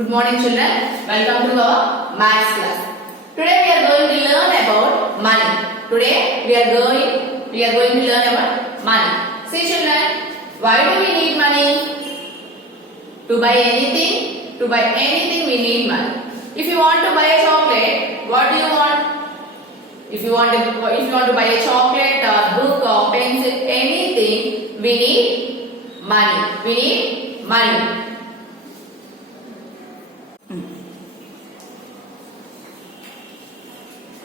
Good morning children. Welcome to our maths class. Today we are going to learn about money. Today we are going to learn about money. See children, why do we need money? To buy anything? To buy anything we need money. If you want to buy a chocolate, what do you want? If you want to buy a chocolate or book or pencil, anything, we need money. We need money.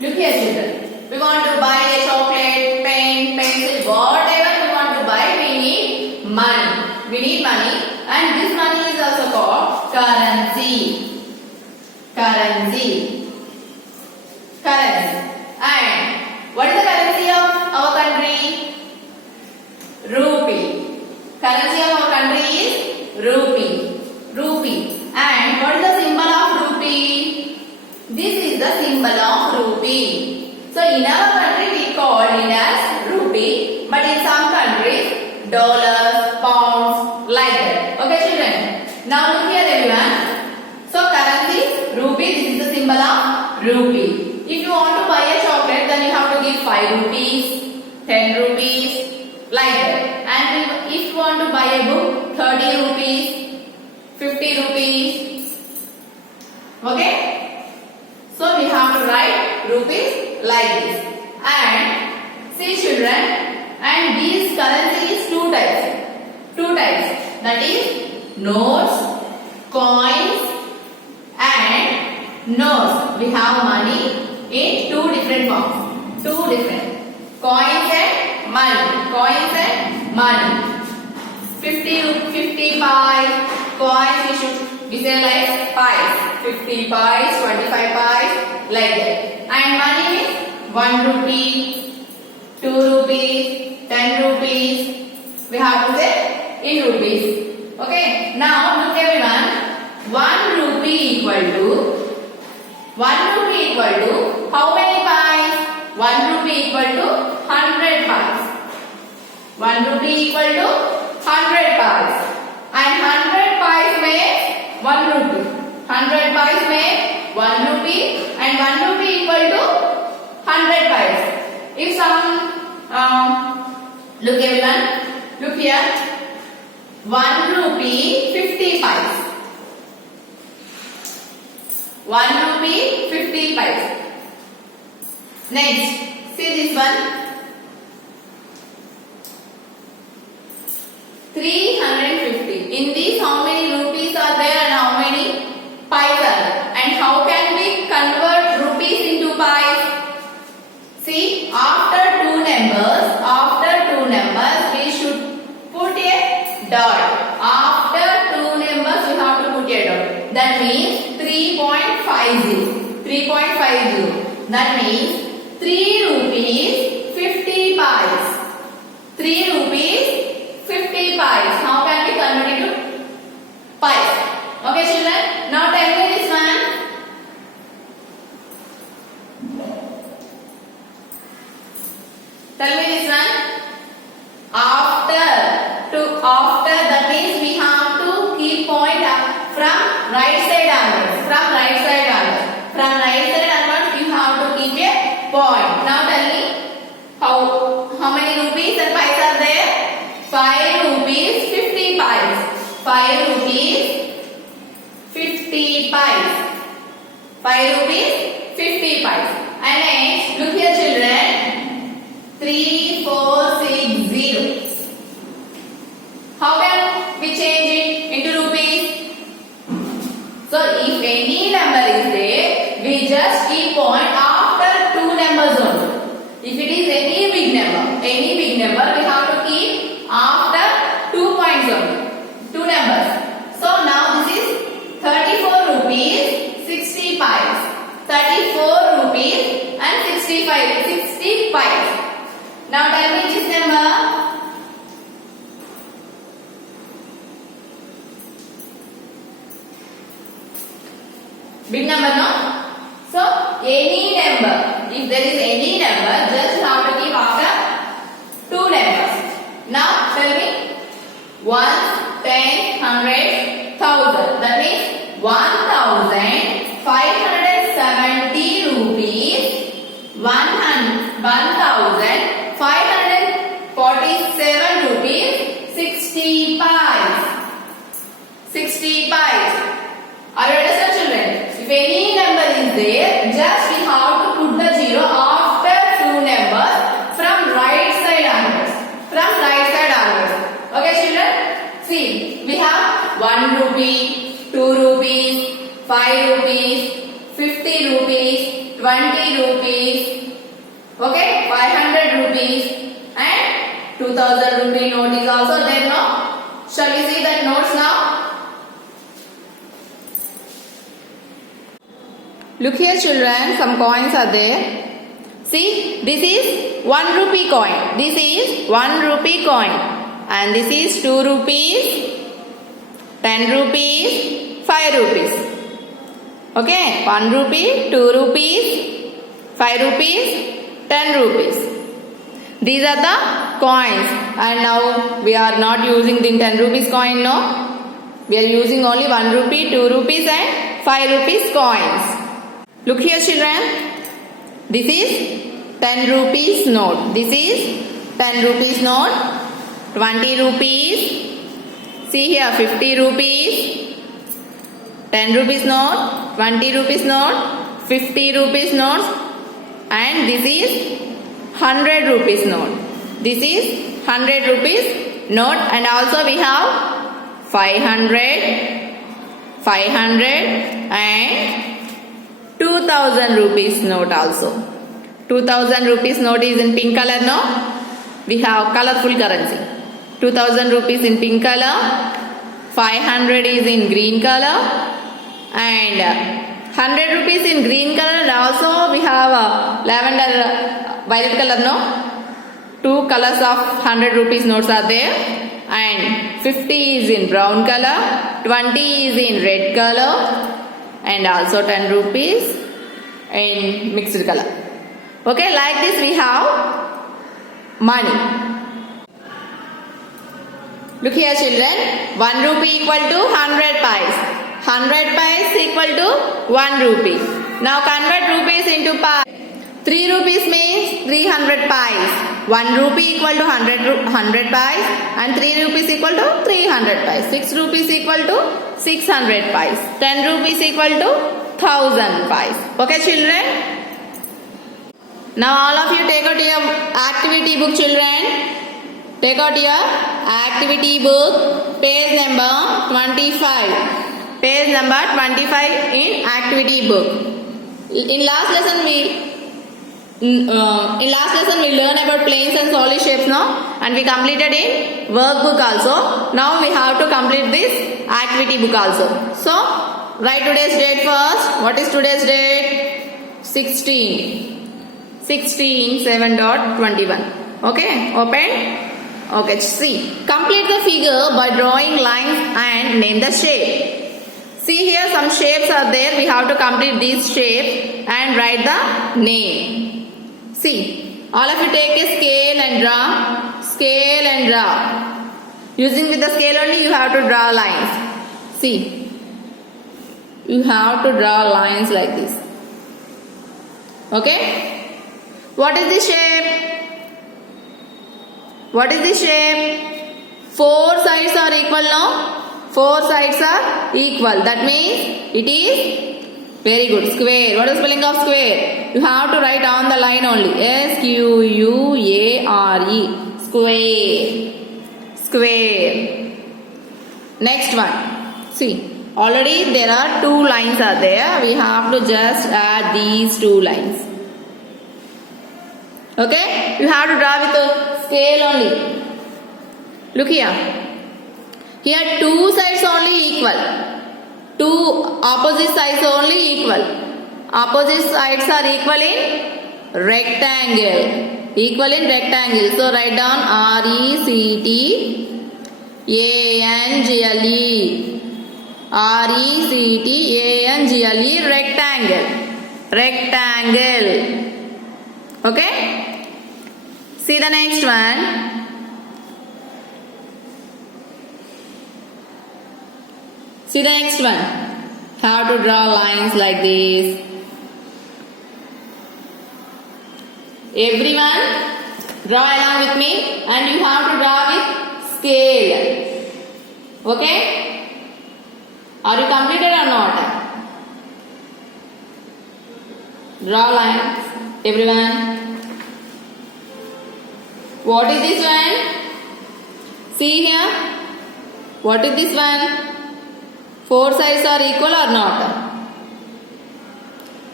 Look here children, we want to buy a chocolate, pen, pencil, whatever we want to buy, we need money. We need money, and this money is also called currency. Currency. And what is the currency of our country? Rupee. Currency of our country is rupee. And what is the symbol of rupee? This is the symbol of rupee. So in our country we call it as rupee, but in some countries dollars, pounds, like that. Okay children. Now look here everyone. So currency rupee. This is the symbol of rupee. If you want to buy a chocolate, then you have to give 5 rupees, 10 rupees, like that. And if you want to buy a book, 30 rupees, 50 rupees. Okay? So we have to write rupees like this. And see children, and these currency is two types. That is notes, coins, and notes. We have money in two different forms. Coins and money. 50 pies. Coins we say like pies. 50 pies, 25 pies, like that. And money is 1 rupee, 2 rupees, 10 rupees. We have to say in rupees. Okay. Now look everyone. 1 rupee equal to how many pies? 1 rupee equal to 100 pies. 1 rupee equal to 100 pies. And 100 pies make 1 rupee. 100 pies make 1 rupee. And 1 rupee equal to 100 pies. If some, look everyone, look here. 1 rupee, 50 pies. 1 rupee, 50 pies. Next, see this one. 350. In these, how many rupees are there and how many pies are there? And how can we convert rupees into pies? See, after two numbers, we should put a dot. After two numbers, we have to put a dot. That means 3.50. That means 3 rupees 50 pies. 3 rupees 50 pies. How can we convert it to pies? Okay children. Now tell me this one. After that means we have to keep point up from right side onwards. From right side onwards you have to keep a point. Now tell me how many rupees and pies are there? 5 rupees 50 pies. 5 rupees 50 pies. 5 rupees 50 pies. And next look here children. 3460. How can we change it into rupees? So if any number is there, we just keep point after two numbers only. If it is any big number, we have to keep after 2 points only. Two numbers. So now this is 34 rupees 60 pies. 34 rupees and 60 pies. Now tell me this number. Big number, no? So, any number. If there is any number, just have to keep after two numbers. Now, tell me. 1, 10, 100, 1000. That means 1,570 rupees, 1,547 rupees, 60 pies. 60 pies. Are you understand, children? If any number is there, just we have to put the zero after two numbers from right side onwards. From right side onwards. Okay, children? See, we have 1 rupee, 2 rupees, 5 rupees, 50 rupees, 20 rupees, okay, 500 rupees, and 2000 rupee note is also there, no? Shall we see that notes now? Look here, children, some coins are there. See, this is 1 rupee coin. This is 1 rupee coin. And this is 2 rupees, 10 rupees, 5 rupees. Okay, 1 rupee, 2 rupees, 5 rupees, 10 rupees. These are the coins. And now we are not using the 10 rupees coin, no? We are using only 1 rupee, 2 rupees and 5 rupees coins. Look here, children. This is 10 rupees note. This is 10 rupees note. 20 rupees. See here, 50 rupees. 10 rupees note. 20 rupees note. 50 rupees notes. And this is 100 rupees note. This is 100 rupees note. And also we have 500, 500 and 2000 rupees note also. 2000 rupees note is in pink color, no? We have colorful currency. 2000 rupees in pink color. 500 is in green color. And 100 rupees in green color. And also we have lavender violet color, no? 2 colors of 100 rupees notes are there. And 50 is in brown color. 20 is in red color. And also 10 rupees in mixed color. Okay, like this we have money. Look here, children. 1 rupee equal to 100 pies. 100 pies equal to 1 rupee. Now convert rupees into pies. 3 rupees means 300 pies. 1 rupee equal to 100 pies and 3 rupees equal to 300 pies. 6 rupees equal to 600 pies. 10 rupees equal to 1000 pies. Okay, children? Now all of you take out your activity book, children. Take out your activity book, page number 25. Page number 25 in activity book. In last lesson we learned about planes and solid shapes, no? And we completed in workbook also. Now we have to complete this activity book also. So write today's date first. What is today's date? 16/7/21. Okay, open. Okay, see. Complete the figure by drawing lines and name the shape. See here, some shapes are there. We have to complete these shapes and write the name. See, all of you take a scale and draw. Scale and draw. Using with the scale only, you have to draw lines. See, you have to draw lines like this. Okay? What is this shape? What is this shape? 4 sides are equal, no? 4 sides are equal. That means it is very good. Square. What is the spelling of square? You have to write on the line only. SQUARE. Square. Square. Next one. See. Already there are 2 lines are there. We have to just add these 2 lines. Okay? You have to draw with a scale only. Look here. Here 2 sides only equal. 2 opposite sides only equal. Opposite sides are equal in rectangle. Equal in rectangle. So write down RECTANGLE. RECTANGLE, rectangle. Rectangle. Okay? See the next one. See the next one. have to draw lines like this. Everyone draw along with me, and you have to draw with scale. Okay? Are you completed or not? Draw lines, everyone. What is this one? See here. What is this one? 4 sides are equal or not?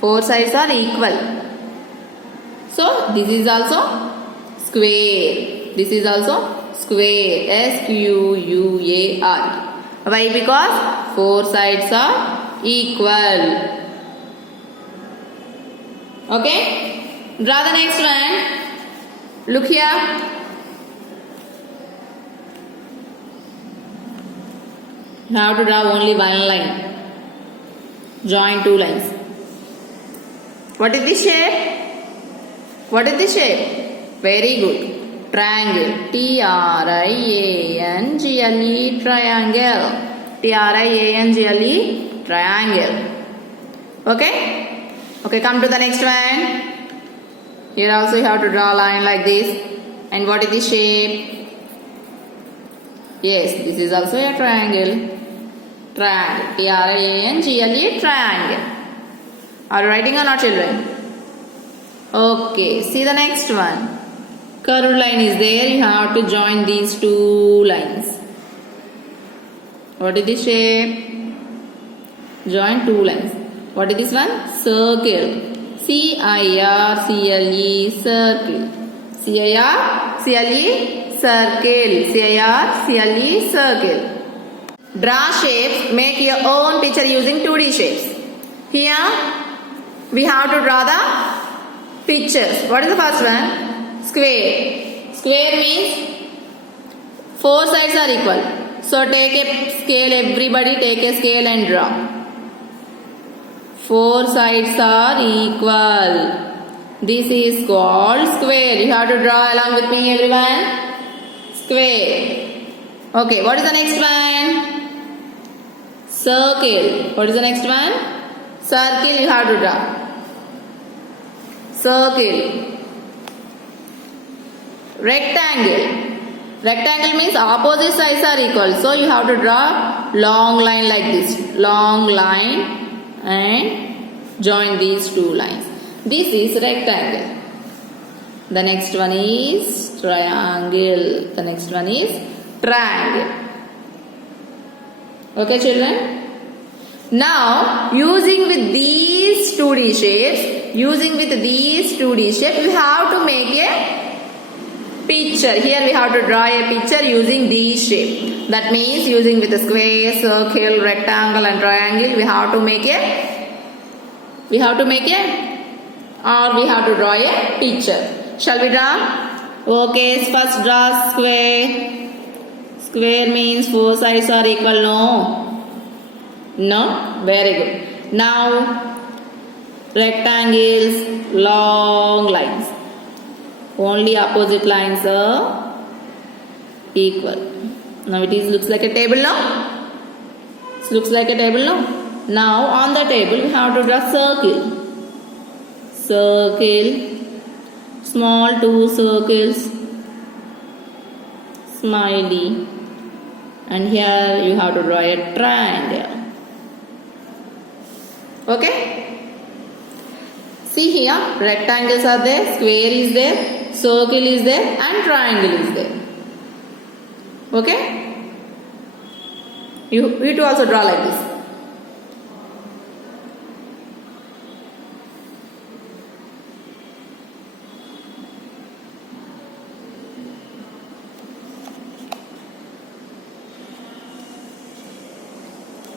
4 sides are equal. So this is also square. This is also square. S-Q-U-A-R. Why? Because 4 sides are equal. Okay? Draw the next one. Look here. You have to draw only one line. Join 2 lines. What is this shape? What is this shape? Very good. Triangle. T-R-I-A-N-G-L-E. Triangle. T-R-I-A-N-G-L-E. Triangle. Okay? Okay, come to the next one. Here also you have to draw a line like this. And what is the shape? Yes, this is also a triangle. Triangle. T-R-I-A-N-G-L-E. Triangle. Are you writing or not, children? Okay, see the next one. Curved line is there. You have to join these 2 lines. What is the shape? Join 2 lines. What is this one? Circle. C-I-R-C-L-E. Circle. C-I-R-C-L-E. Circle. C-I-R-C-L-E. Circle. Draw shapes. Make your own picture using 2D shapes. Here we have to draw the pictures. What is the first one? Square. Square means 4 sides are equal. So take a scale, everybody take a scale and draw. 4 sides are equal. This is called square. You have to draw along with me, everyone. Square. Okay, what is the next one? Circle. What is the next one? Circle you have to draw. Circle. Rectangle. Rectangle means opposite sides are equal. So you have to draw long line like this. Long line and join these 2 lines. This is rectangle. The next one is triangle. The next one is triangle. Okay, children? Now, using with these 2D shapes, we have to make a picture. Here we have to draw a picture using these shapes. That means using with a square, circle, rectangle and triangle, we have to draw a picture. Shall we draw? Okay, first draw square. Square means 4 sides are equal. No? Very good. Now, rectangles, long lines. Only opposite lines are equal. Now it looks like a table now. It looks like a table now. Now on the table we have to draw circle. Circle. Small 2 circles. Smiley. And here you have to draw a triangle. Okay? See here, rectangles are there, square is there, circle is there and triangle is there. Okay? You to also draw like this.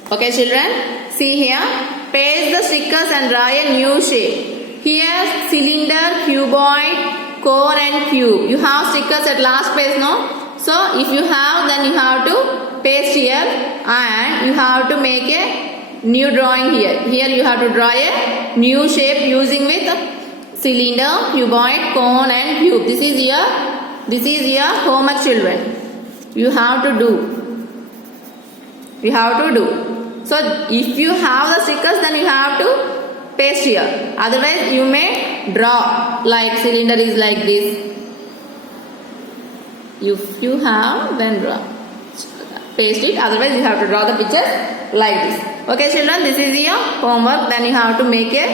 Okay, children, see here, paste the stickers and draw a new shape. Here, cylinder, cuboid, cone and cube. You have stickers at last page, no? So, if you have, then you have to paste here and you have to make a new drawing here. Here you have to draw a new shape using with cylinder, cuboid, cone and cube. This is your homework, children. You have to do. So if you have the stickers, then you have to paste here. Otherwise you may draw like cylinder is like this. If you have, then draw. Paste it, otherwise you have to draw the picture like this. Okay children, this is your homework. Then you have to make a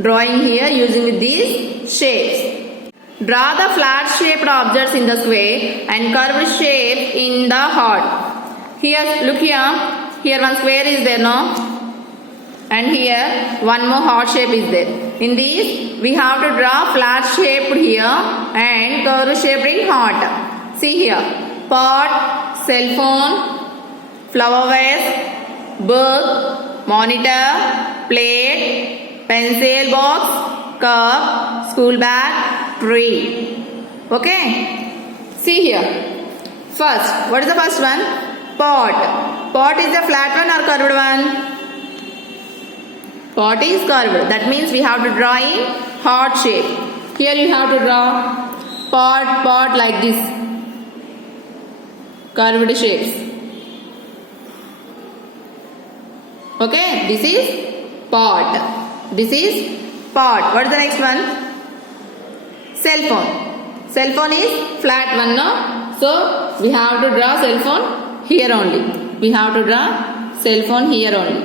drawing here using these shapes. Draw the flat shaped objects in the square and curved shape in the heart. Here, look here. Here one square is there, no? And here one more heart shape is there. In these we have to draw flat shaped here and curved shaped in heart. See here, pot, cell phone, flower vase, book, monitor, plate, pencil box, cup, school bag, tree. Okay? See here. First, what is the first one? Pot. Pot is the flat one or curved one? Pot is curved. That means we have to draw in heart shape. Here you have to draw pot like this. Curved shapes. Okay, this is pot. This is pot. What is the next one? Cell phone. Cell phone is flat one, no? So we have to draw cell phone here only. We have to draw cell phone here only.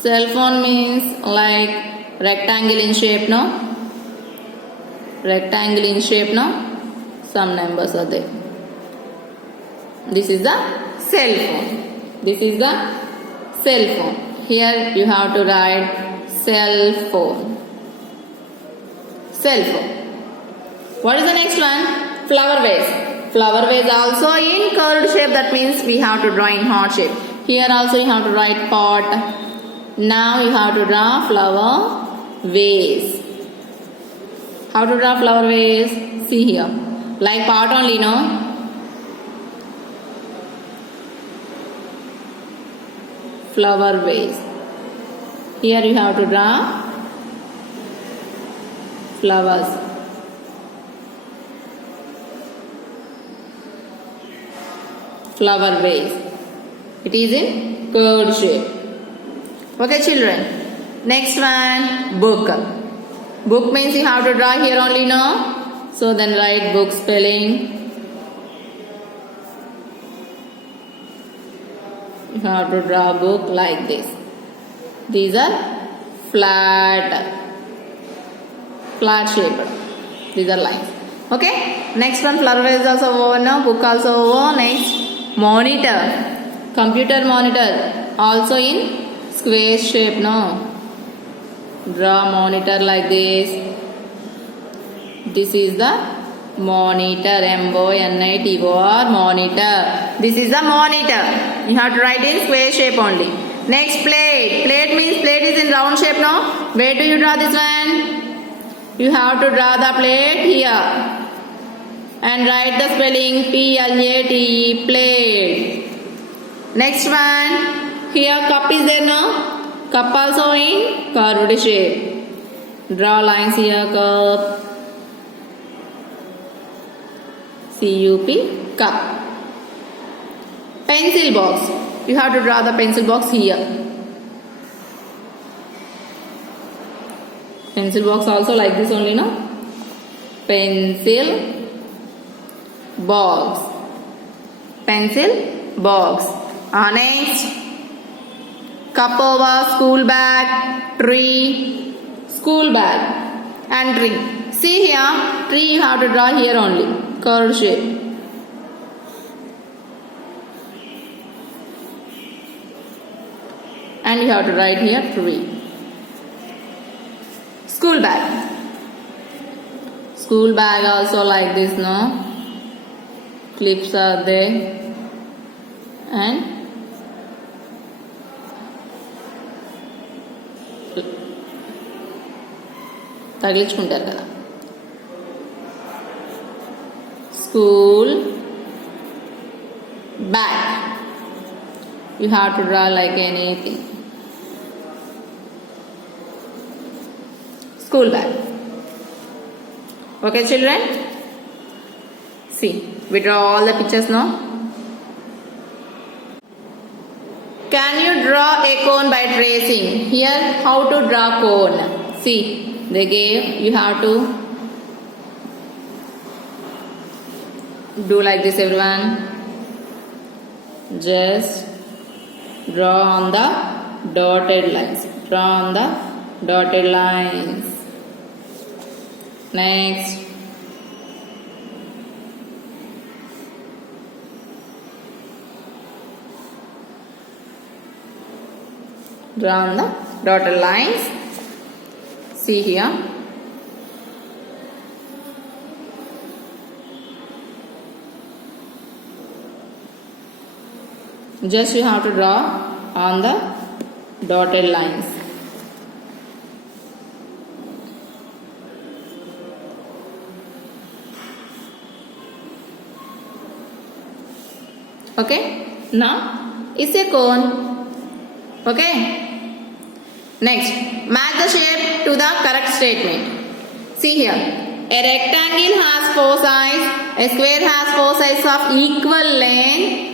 Cell phone means like rectangle in shape, no? Rectangle in shape, no? Some numbers are there. This is the cell phone. This is the cell phone. Here you have to write cell phone. Cell phone. What is the next one? Flower vase. Flower vase also in curved shape. That means we have to draw in heart shape. Here also you have to write pot. Now you have to draw flower vase. How to draw flower vase? See here. Like pot only, no? Flower vase. Here you have to draw flowers. Flower vase. It is in curved shape. Okay children. Next one, book. Book means you have to draw here only, no? So then write book spelling. You have to draw a book like this. These are flat shaped. These are lines. Okay. Next one, flower vase also over now. Book also over. Next, monitor. Computer monitor. Also in square shape. No. Draw monitor like this. This is the monitor. M-O-N-I-T-O-R. Monitor. This is the monitor. You have to write in square shape only. Next, plate. Plate means plate is in round shape, no? Where do you draw this one? You have to draw the plate here. And write the spelling P-L-A-T-E, plate. Next one. Here cup is there, no? Cup also in curved shape. Draw lines here, cup. C-U-P, cup. Pencil box. You have to draw the pencil box here. Pencil box also like this only, no? Pencil box. Pencil box. Next, cup over, school bag, tree, school bag and tree. See here, tree you have to draw here only, curved shape. And you have to write here tree. School bag. School bag also like this, no? Clips are there. And తగిలించుకుంటారు కదా. School bag. You have to draw like anything. School bag. Okay children? See, we draw all the pictures now. Can you draw a cone by tracing? Here, how to draw cone? See, they gave, you have to do like this, everyone. Just draw on the dotted lines. Draw on the dotted lines. Next. Draw on the dotted lines. See here. Just you have to draw on the dotted lines. Okay. Now it's a cone. Okay. Next, match the shape to the correct statement. See here. A rectangle has 4 sides. A square has 4 sides of equal length.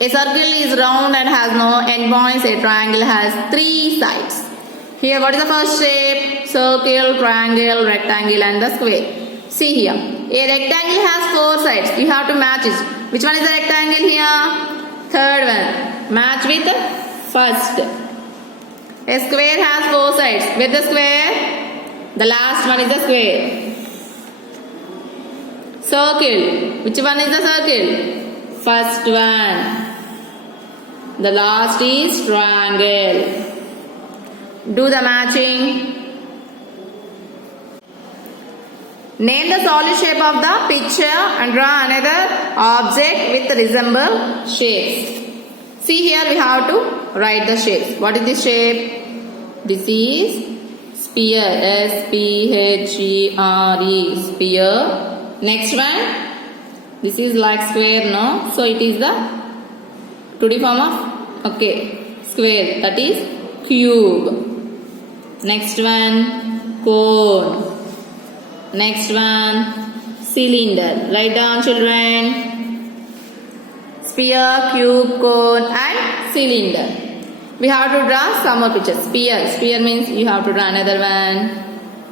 A circle is round and has no endpoints. A triangle has 3 sides. Here, what is the first shape? Circle, triangle, rectangle, and the square. See here. A rectangle has 4 sides. You have to match it. Which one is the rectangle here? Third one. Match with the first. A square has 4 sides. With the square, the last one is the square. Circle. Which one is the circle? First one. The last is triangle. Do the matching. Name the solid shape of the picture and draw another object with resemble shapes. See here, we have to write the shapes. What is this shape? This is sphere. S-P-H-E-R-E. Sphere. Next one. This is like square, no? So it is the 2D form of, okay, square. That is cube. Next one, cone. Next one, cylinder. Write down, children. Sphere, cube, cone, and cylinder. We have to draw some more pictures. Sphere. Sphere means you have to draw another one.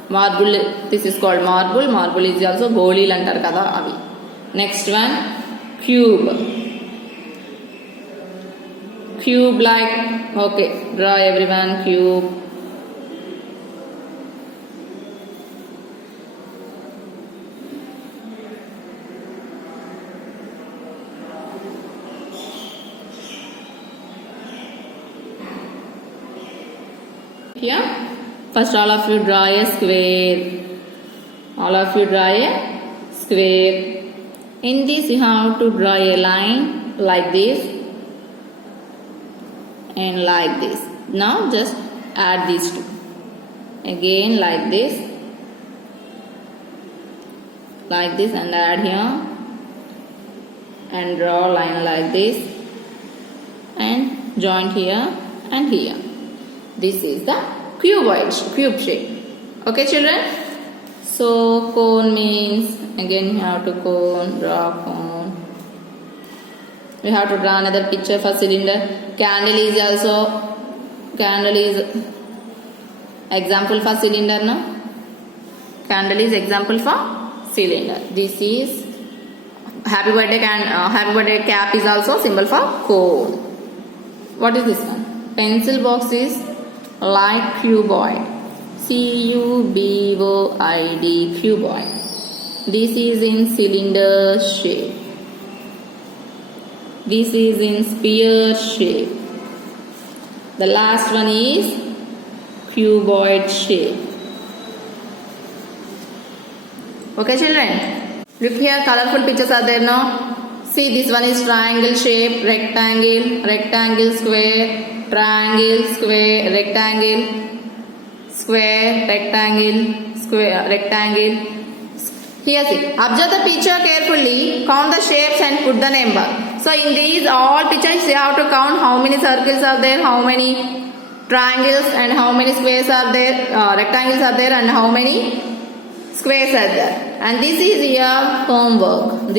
Marble. This is called marble. Marble is also golil antaru kada avi. Next one, cube. Cube like, okay, draw everyone, cube. Here, first all of you draw a square. All of you draw a square. In this you have to draw a line like this and like this. Now just add these two. Again like this and add here and draw a line like this and join here and here. This is the cube shape. Okay, children? So cone means, again you have to draw cone. We have to draw another picture for cylinder. Candle is example for cylinder, no? Candle is example for cylinder. This is happy birthday cap is also symbol for cone. What is this one? Pencil box is like cuboid. C-U-B-O-I-D, cuboid. This is in cylinder shape. This is in sphere shape. The last one is cuboid shape. Okay, children? Look here, colorful pictures are there now. See, this one is triangle shape, rectangle, square, triangle, square, rectangle, square, rectangle, square, rectangle. Here see, observe the picture carefully, count the shapes and put the number. So in these all pictures you have to count how many circles are there, how many triangles and how many squares are there, rectangles are there and how many squares are there. And this is your homework.